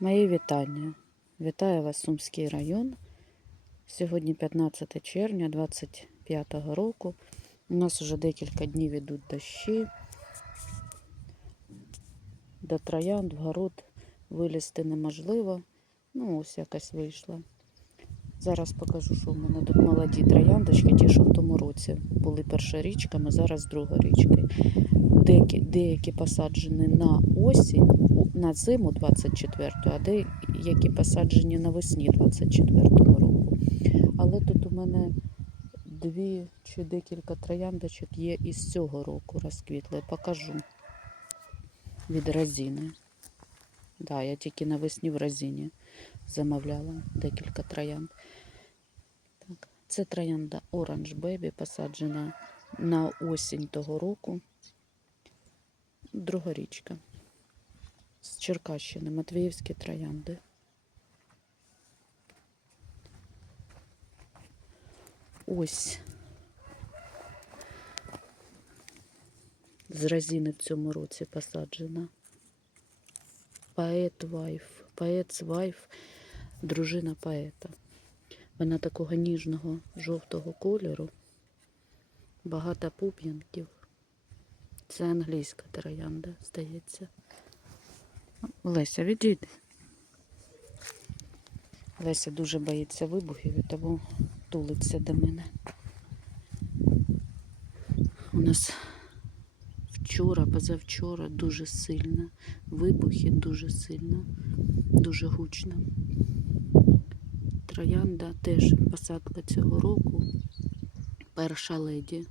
Мої вітання. Вітаю вас, Сумський район. Сьогодні 15 червня 25 року. У нас вже декілька днів ідуть дощі. До троянд в город вилізти неможливо. Ну, ось якась вийшла. Зараз покажу, що в мене тут молоді трояндочки, ті, що в тому році були першорічками, зараз другорічки. Деякі, деякі посаджені на осінь, на зиму 24-го, а деякі посаджені навесні 24-го року. Але тут у мене дві чи декілька трояндочок є із цього року розквітли. Покажу від розини. Да, я тільки навесні в розині замовляла декілька троянд. Це троянда Orange Baby посаджена на осінь того року. Другорічка. З Черкащини, Матвіївські троянди. Ось. З разини в цьому році посаджена. Поет Вайф. Поет Вайф, дружина поета. Вона такого ніжного жовтого кольору. Багато пуп'янків. Це англійська троянда, здається. Леся, відійди. Леся дуже боїться вибухів і тому тулиться до мене. У нас вчора, позавчора дуже сильно. Вибухи дуже сильно, дуже гучно. Троянда теж посадка цього року. Перша леді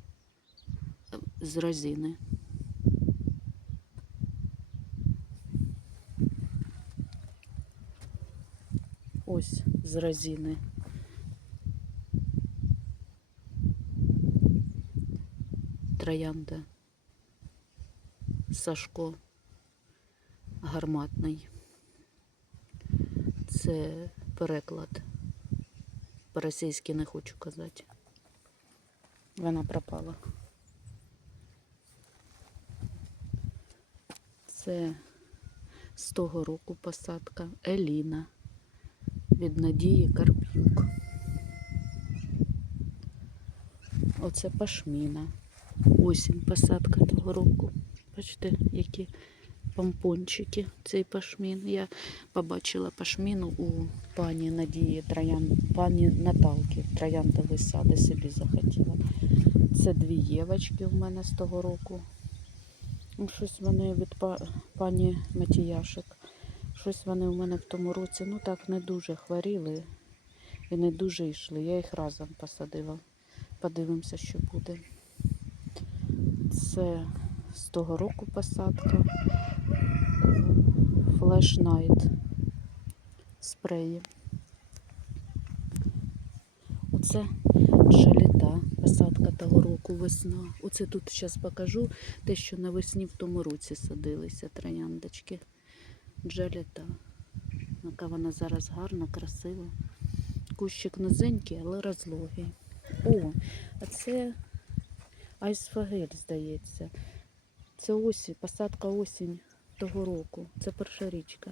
е, з розини. Ось з розини. Троянда. Сашко гарматний. Це переклад. По-російськи не хочу казати. Вона пропала. Це з того року посадка Еліна від Надії Карп'юк. Оце пашміна. Осінь посадка того року. Бачите, які помпончики цей пашмін. Я побачила пашміну у пані Надії Троян, пані Наталки Трояндовий сади собі захотіла. Це дві євочки в мене з того року. Ну, Щось вони від па- пані Матіяшек. Щось вони у мене в тому році, ну так, не дуже хворіли і не дуже йшли. Я їх разом посадила. Подивимося, що буде. Це з того року посадка. Flash Night спреї. Оце джаліта, посадка того року весна. Оце тут зараз покажу те, що навесні в тому році садилися трояндочки. Джаліта. Яка вона зараз гарна, красива. Кущик низенький, але розлогий. О, а це айсфагель, здається. Це осінь, посадка осінь того року. Це перша річка.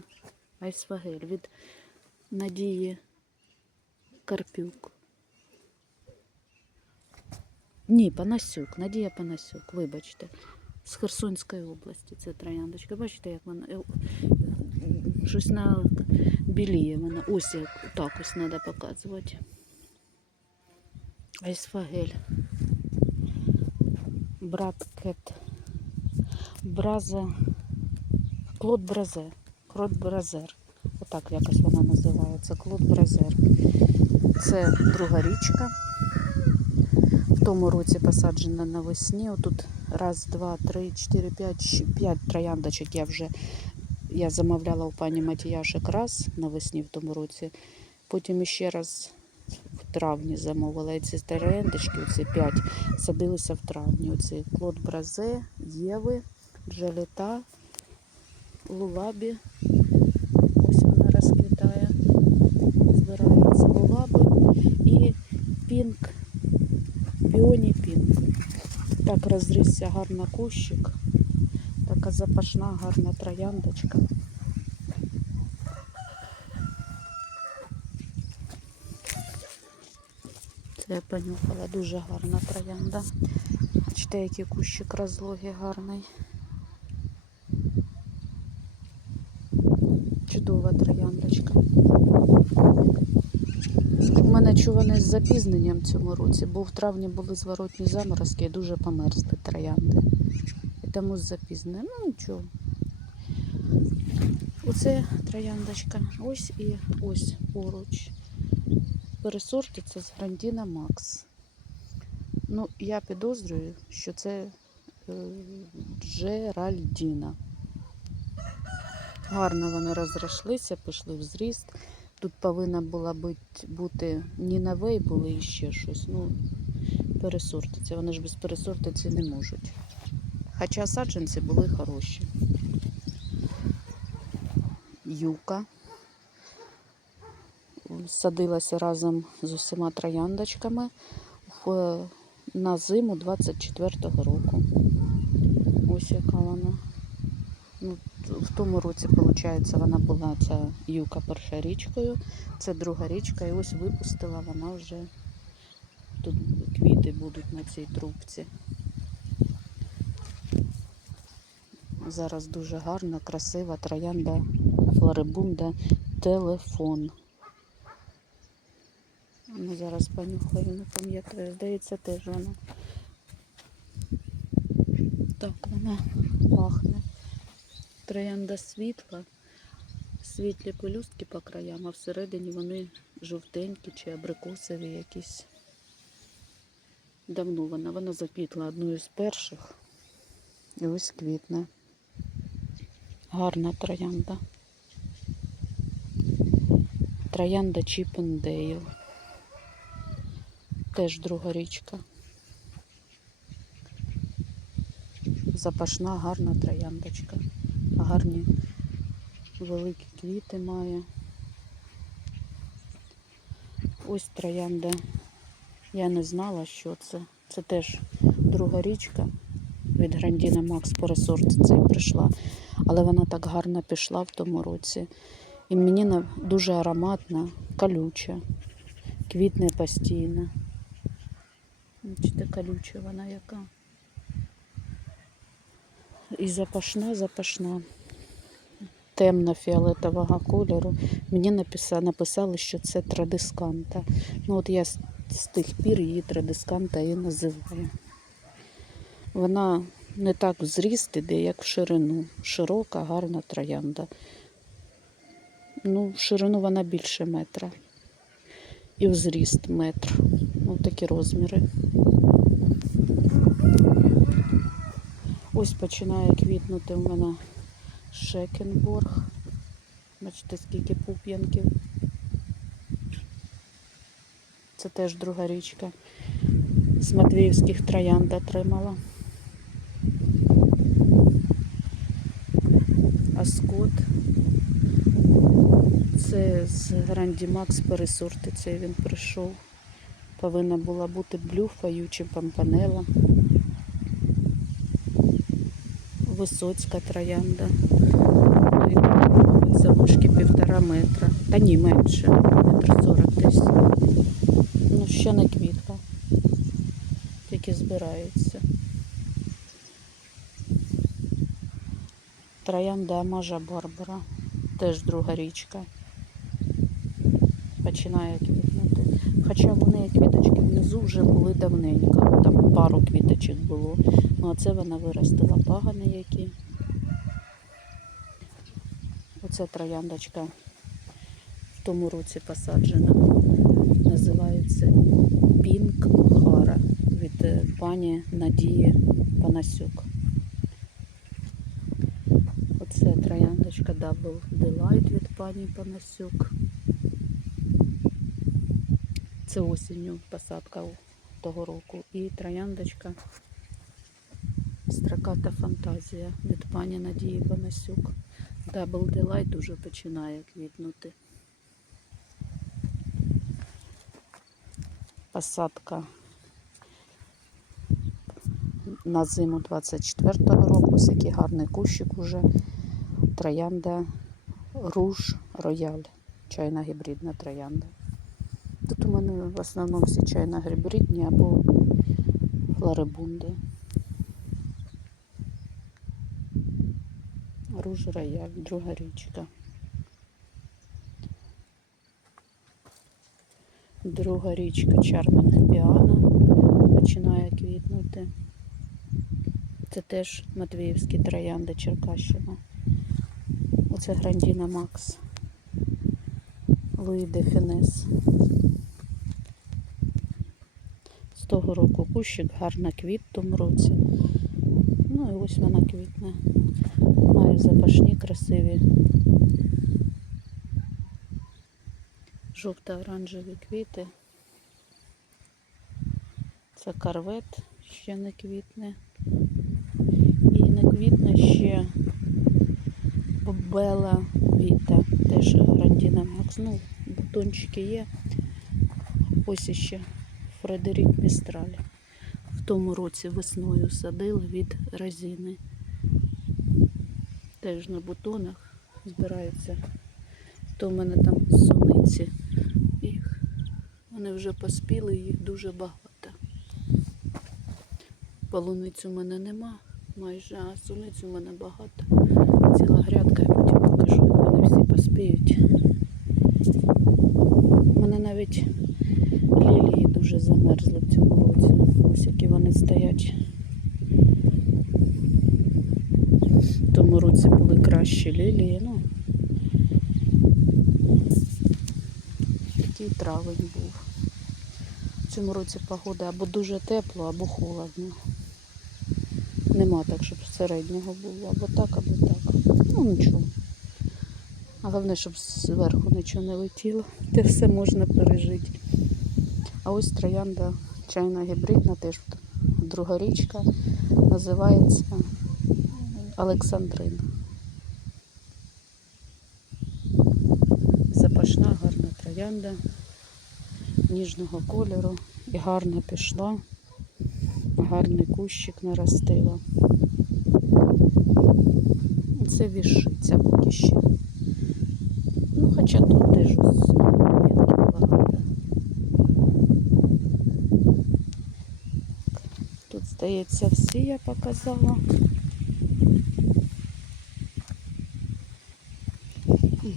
Айсфагель від Надії Карпюк. Ні, Панасюк, Надія Панасюк, вибачте. З Херсонської області це трояндочка. Бачите, як вона е, щось на біліє вона. Ось як так ось треба показувати. Айсфагель. Браткет. Браза. Клод Бразе. Клод Бразер. Отак якось вона називається. Клод Бразер. Це друга річка. В тому році посаджена навесні. Отут раз, два, три, чотири, п'ять, п'ять трояндочок я вже я замовляла у пані Матіяшек раз навесні в тому році. Потім ще раз в травні замовила. І ці трояндочки, оці п'ять, садилися в травні. Оці Клод Бразе, Єви, Джаліта, лулабі. Ось вона розквітає, збирається лулаби і пінк, біоні пінк. Так розрісся гарно кущик, така запашна гарна трояндочка. Це я понюхала дуже гарна троянда. Бачите, який кущик розлоги гарний. Чудова трояндочка. У мене чуваний з запізненням цьому році, бо в травні були зворотні заморозки і дуже померзли троянди. І тому з запізненням. Ну нічого. Оце трояндочка. Ось і ось поруч. Пересортиться з Грандіна Макс. Ну, я підозрюю, що це е, Джеральдіна. Гарно вони розрослися, пішли в зріст. Тут повинна була бути, Ніна Вей, були і ще щось. Ну, пересортиться. Вони ж без пересортиці не можуть. Хоча саджанці були хороші. Юка. Садилася разом з усіма трояндочками на зиму 24-го року. Ось яка вона. Ну, в тому році, виходить, вона була ця юка перша річкою, це друга річка, і ось випустила вона вже. Тут квіти будуть на цій трубці. Зараз дуже гарна, красива троянда флорибунда телефон. Ну, зараз понюхаю, не пам'ятаю, здається, теж вона. Так, вона пахне. Троянда світла, світлі пелюстки по краям, а всередині вони жовтенькі чи абрикосові якісь. Давно вона, вона заквітла одною з перших. І ось квітне. Гарна троянда. Троянда Чіпендейл. Теж друга річка. Запашна, гарна трояндочка. Гарні великі квіти має. Ось троянда. Я не знала, що це. Це теж друга річка. Від Грандіна Макс пересорт цей прийшла. Але вона так гарно пішла в тому році. І мені дуже ароматна, колюча, квітне постійно. Бачите, колюча вона яка. І запашна, запашна. Темно-фіолетового кольору. Мені написали, що це традисканта. Ну от я з, тих пір її традисканта і називаю. Вона не так в зріст іде, як в ширину. Широка, гарна троянда. Ну, в ширину вона більше метра. І в зріст метр. Ну, такі розміри. Ось починає квітнути у мене Шекенборг. Бачите, скільки пуп'янків. Це теж друга річка. З Матвіївських троянд отримала. Аскот. Це з Гранді Макс пересорти цей він прийшов. Повинна була бути блюфаю чи пампанела. Висоцька троянда. Мабуть, Завушки півтора метра. Та ні, менше. Метр сорок десь. Ну, ще не квітка. Тільки збирається. Троянда Амажа Барбара. Теж друга річка. Починає квітнути. Хоча в неї квіточки внизу вже були давненько. Там пару квіточок було. Ну а це вона виростила пагани які. Оце трояндочка в тому році посаджена. Називається Пінк Хара від е, пані Надії Панасюк. Оце трояндочка Double Delight від пані Панасюк. Це осінню посадка того року. І трояндочка Строката фантазія від пані Надії Панасюк. Double Delight дуже починає квітнути. Посадка на зиму 24-го року. Ось який гарний кущик уже. Троянда Руж Рояль. Чайна гібридна троянда. Тут у мене в основному всі чайно гібридні або флорибунди. Руж рояль, друга річка. Друга річка Чарман Піано починає квітнути. Це теж Матвіївські троянди Черкащина. Оце Грандіна Макс. Луї де Фінес. Того року кущик гарно квіт в тому році. Ну і ось вона квітне. Має запашні красиві. Жовто-оранжеві квіти. Це карвет ще не квітне. І не квітне ще Бела Віта, теж Грандіна Макс. Ну, бутончики є. Ось іще Фредерік Містраль. В тому році весною садила від резини. Теж на бутонах збираються. То в мене там суниці. Їх. Вони вже поспіли, їх дуже багато. Полуниць у мене нема майже, а суниць у мене багато. Ціла грядка, я потім покажу, як вони всі поспіють. У мене навіть лілії дуже замерзли в цьому році. Ось які вони стоять. В тому році були кращі лілії, ну. Такий травень був. В цьому році погода або дуже тепло, або холодно. Нема так, щоб середнього було. Або так, або так. Ну нічого. А Головне, щоб зверху нічого не летіло. Те все можна пережити. А ось троянда чайна гібридна, теж друга річка, називається Олександрина. Запашна гарна троянда ніжного кольору і гарно пішла гарний кущик наростила. Це вішиться поки ще. Ну, хоча тут теж ось багато. Тут, здається, всі я показала.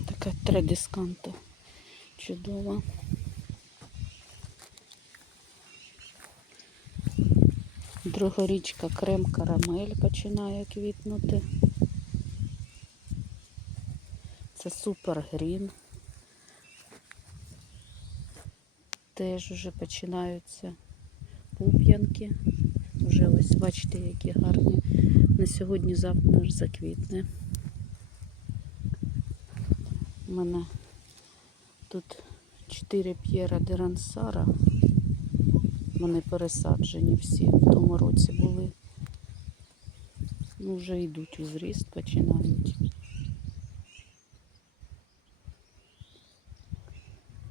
Така тредисканта чудова. Друга річка крем карамель починає квітнути. Це супер грін. Теж вже починаються пуп'янки. Вже ось бачите, які гарні. На сьогодні завтра ж заквітне. У мене тут 4 п'єра де рансара. Вони пересаджені всі в тому році були. Ну, вже йдуть у зріст, починають.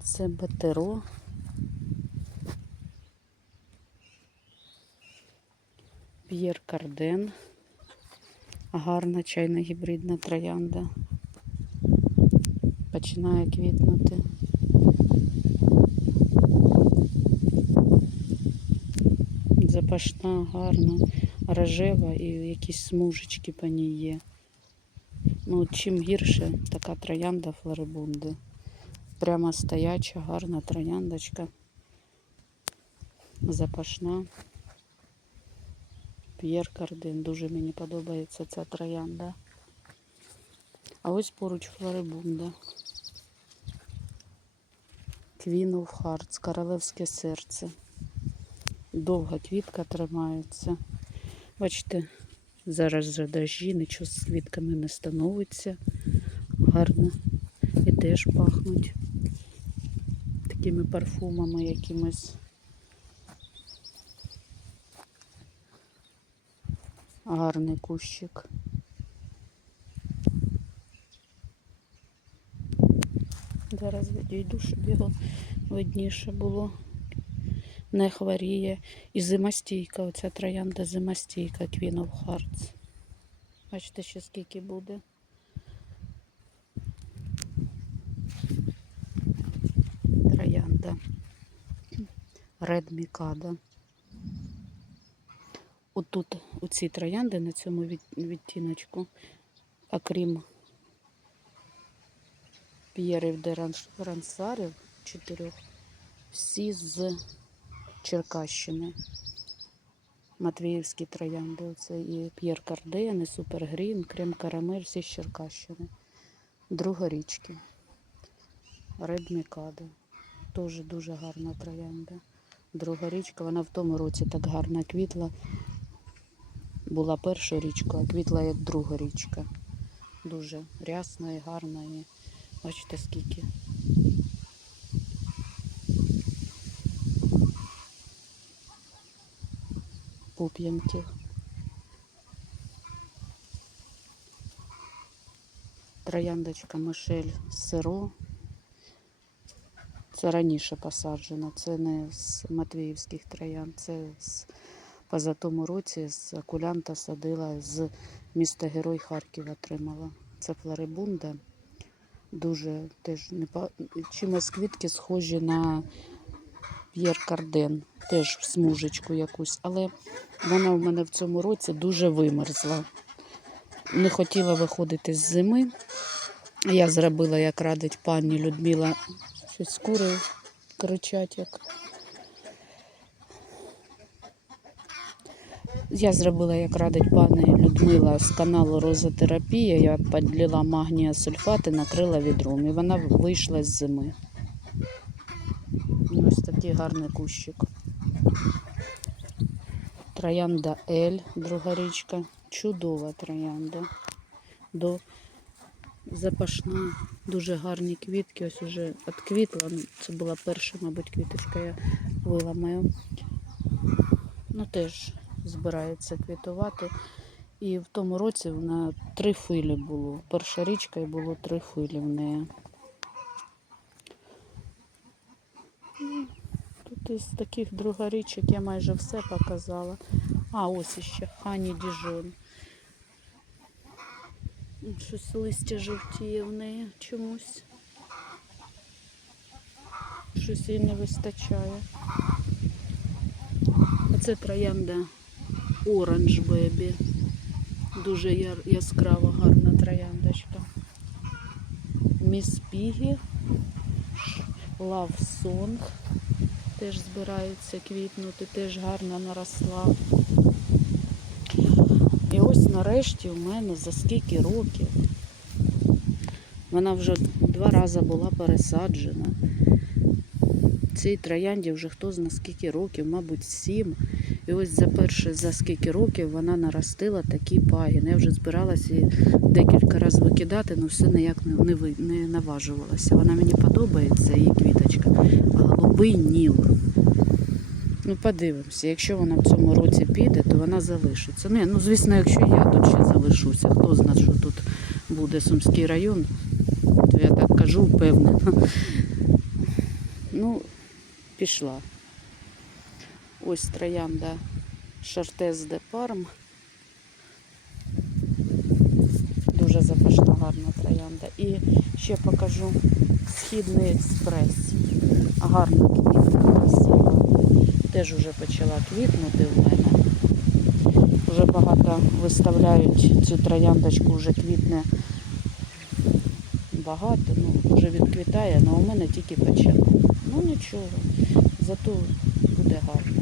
Це бетеро. П'єр Карден. Гарна чайна гібридна троянда. Починає квітнути. Запашна, гарна, рожева і якісь смужечки по ній є. Ну, чим гірше така троянда флорибунди. Прямо стояча, гарна трояндочка. Запашна. П'єр Кардин. Дуже мені подобається ця троянда. А ось поруч флорибунда. Queen of Hearts, королевське серце. Довга квітка тримається. Бачите, зараз вже дощі, нічого з квітками не становиться. Гарно. І теж пахнуть такими парфумами якимось. Гарний кущик. Зараз відійду, щоб його видніше було. Не хворіє. І зимостійка. Оця троянда зимостійка Queen of Hearts. Бачите, ще скільки буде. Троянда. Ред Мікада. Отут, у ці троянди на цьому відтіночку, окрім п'єрів де рансарів чотирьох, всі з Черкащини. Матвіївські троянди. Оце і П'єр Карден, і Супергрін, Крем Карамель, всі з Черкащини. Другорічки. Ред Мікада. Теж дуже гарна троянда. Друга річка, вона в тому році так гарно квітла. Була перша річка, а квітла як друга річка. Дуже рясна і гарна. І бачите скільки. Пуп'янків. Трояндочка Мишель Сиро. Це раніше посаджено, це не з Матвіївських троян, це з поза тому році з окулянта садила з міста Герой Харків отримала. Це флорибунда. Дуже теж не чимось квітки схожі на П'єр Карден, теж смужечку якусь, але вона в мене в цьому році дуже вимерзла. Не хотіла виходити з зими. Я зробила, як радить пані Людмила, щось кури кричать як. Я зробила, як радить пані Людмила з каналу Розотерапія. Я підлила магнія сульфат і накрила відром. І вона вийшла з зими. Ось такий гарний кущик. Троянда Ель, друга річка. Чудова троянда. До запашна, дуже гарні квітки. Ось уже відквітла. Це була перша, мабуть, квіточка, я виламаю. Ну, теж збирається квітувати. І в тому році вона три филі було. Перша річка і було три филі в неї. Тут із таких другарічок я майже все показала. А, ось іще Хані Діжон. Щось листя жовтіє в неї чомусь. Щось їй не вистачає. А це троянда Orange Baby. Дуже яскрава, гарна трояндочка. Міс Пігі, Love Song. Теж збираються квітнути, теж гарно наросла. І ось нарешті у мене за скільки років. Вона вже два рази була пересаджена. Цій троянді вже хто зна скільки років, мабуть, сім. І ось за перше, за скільки років вона наростила такі пагіни. Я вже збиралася її декілька разів викидати, але все ніяк не, не, не наважувалася. Вона мені подобається, її квіточка. Голубий ніл. Ну, подивимося, якщо вона в цьому році піде, то вона залишиться. Ну, ну звісно, якщо я тут ще залишуся, хто знає, що тут буде Сумський район, то я так кажу впевнено. Ну, пішла. Ось троянда Шартез де Парм. Дуже запашна гарна троянда. І ще покажу Східний експрес. Гарна квітка, красива. Теж вже почала квітнути в мене. Вже багато виставляють цю трояндочку, вже квітне багато, ну вже відквітає, але у мене тільки почало. Ну нічого, зато буде гарно.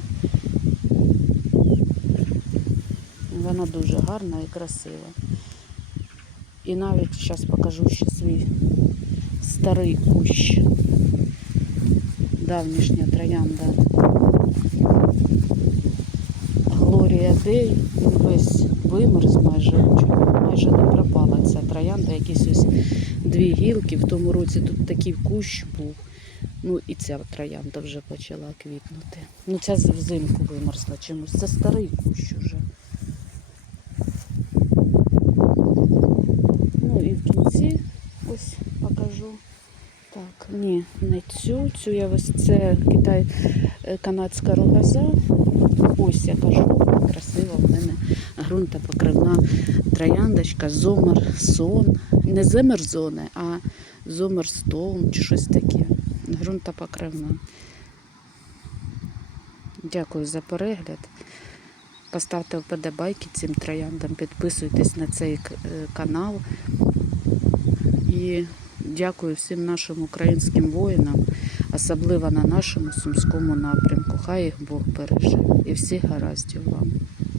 Вона дуже гарна і красива. І навіть зараз покажу ще свій старий кущ. Давнішня троянда. Глорія Дей, весь вимерз майже, майже не пропала ця троянда, якісь ось дві гілки. В тому році тут такий кущ був. Ну і ця троянда вже почала квітнути. Ну ця взимку вимерзла чомусь. Це старий кущ уже. Ну і в кінці ось покажу. Так, ні, не цю. Цю я ось це Китай е, канадська рогаза. Ось я кажу, красива в мене ґрунтопокривна трояндочка, зомер сон. Не земерзоне, а зомер стоун чи щось таке. Ґрунтопокривна. Дякую за перегляд. Поставте вподобайки цим трояндам, підписуйтесь на цей е, канал. І дякую всім нашим українським воїнам, особливо на нашому сумському напрямку. Хай їх Бог береже. І всіх гараздів вам.